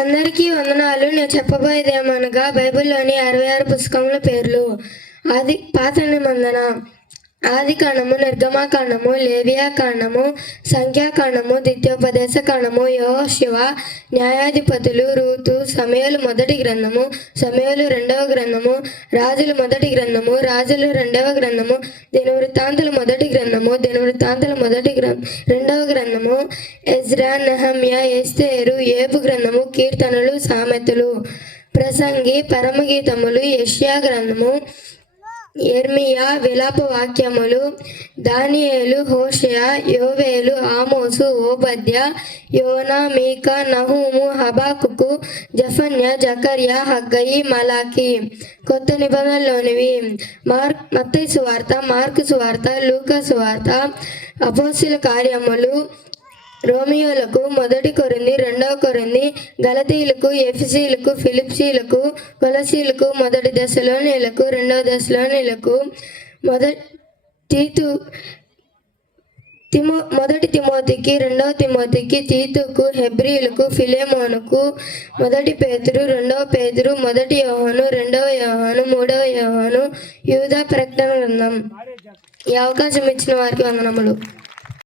అందరికీ వందనాలు. నేను చెప్పబోయేదేమనగా బైబిల్లోని 66 పుస్తకముల పేర్లు. పాత నిబంధన ఆదికాండము, నిర్గమకాండము, లేవియాకాండము, సంఖ్యాకాండము, ద్వితీయోపదేశ కాండము, యెహోషువ, న్యాయాధిపతులు, రూతు, సమూయేలు మొదటి గ్రంథము, సమూయేలు రెండవ గ్రంథము, రాజుల మొదటి గ్రంథము, రాజులు రెండవ గ్రంథము, దినవృత్తాంతుల మొదటి గ్రంథము, దినవృత్తాంతుల రెండవ గ్రంథము, ఎజ్రా, నెహమ్యా, ఎస్తేరు, ఏబు గ్రంథము, కీర్తనలు, సామెతలు, ప్రసంగి, పరమగీతములు, యెషయా గ్రంథము, యెర్మీయా, విలాప వాక్యములు, దానియేలు, హోషేయ, యోవేలు, ఆమోసు, ఓబద్య, యోనా, మీకా, నహూము, హబాకుకు, జఫన్యా, జకర్యా, హగ్గయి, మలాకి. కొత్త నిబంధనలోనివి మత్తయి సువార్త, మార్కు సువార్త, లూకా సువార్త, అపోస్తలుల కార్యములు, రోమియోలకు, మొదటి కొరింథీ, రెండవ కొరింథీ, గలతీయులకు, ఎఫెసీయులకు, ఫిలిప్పీయులకు, కొలసీయులకు, మొదటి దశలోనియులకు, రెండవ దశలోనియులకు, మొదటి తిమోతికి, రెండవ తిమోతికి, తీతుకు, హెబ్రీయులకు, ఫిలెమోనుకు, మొదటి పేతురు, రెండవ పేతురు, మొదటి యోహాను, రెండవ యోహాను, మూడవ యోహాను, యూదా ప్రకటన గ్రంథం. ఈ అవకాశం ఇచ్చిన వారికి వందనములు.